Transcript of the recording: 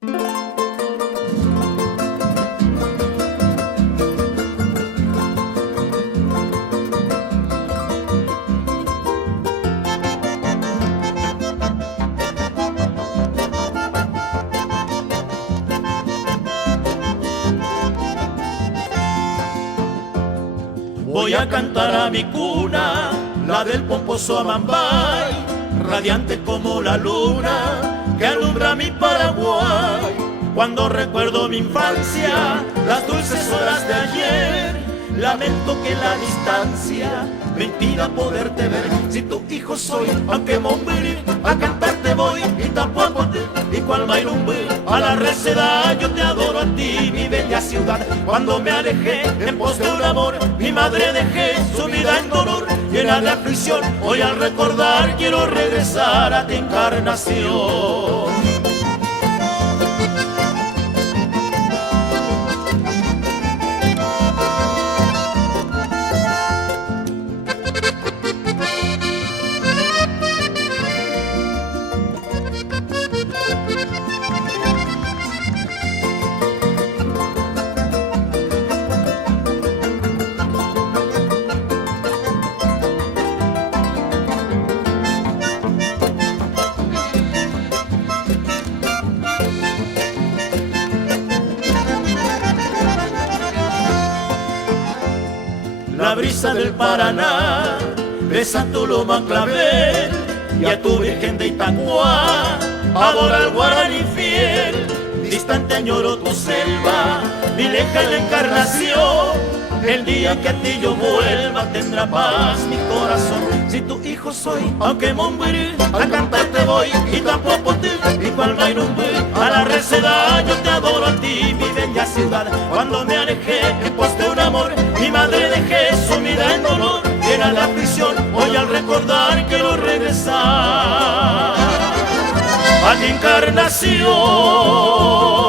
Voy a cantar a mi cuna, la del pomposo Amambay, radiante como la luna que alumbra mi Paraguay. Cuando recuerdo mi infancia, las dulces horas de ayer, lamento que la distancia me impida poderte ver. Si tu hijo soy, aunque Mombiri, a cantarte voy, y tampoco te, y cual Mairumbi, a la receda yo te adoro a ti, mi bella ciudad. Cuando me alejé en pos de un amor, mi madre dejé su vida en dolor, llena de aflicción. Hoy al recordar quiero regresar a tu encarnación. La brisa del Paraná besa tu loma clavel y a tu Virgen de Itacuá adora el guaraní fiel. Distante añoro tu selva, mi lejana encarnación. El día que a ti yo vuelva tendrá paz mi corazón. Si tu hijo soy, aunque Mombiri, a cantarte voy, y tampoco te, y cual Mairumbi, a la receda yo te adoro a ti, mi bella ciudad. Cuando me alejé en pos de un amor, mi madre dejé sumida en dolor, llena de aflicción. Hoy al recordar quiero regresar a tu encarnación.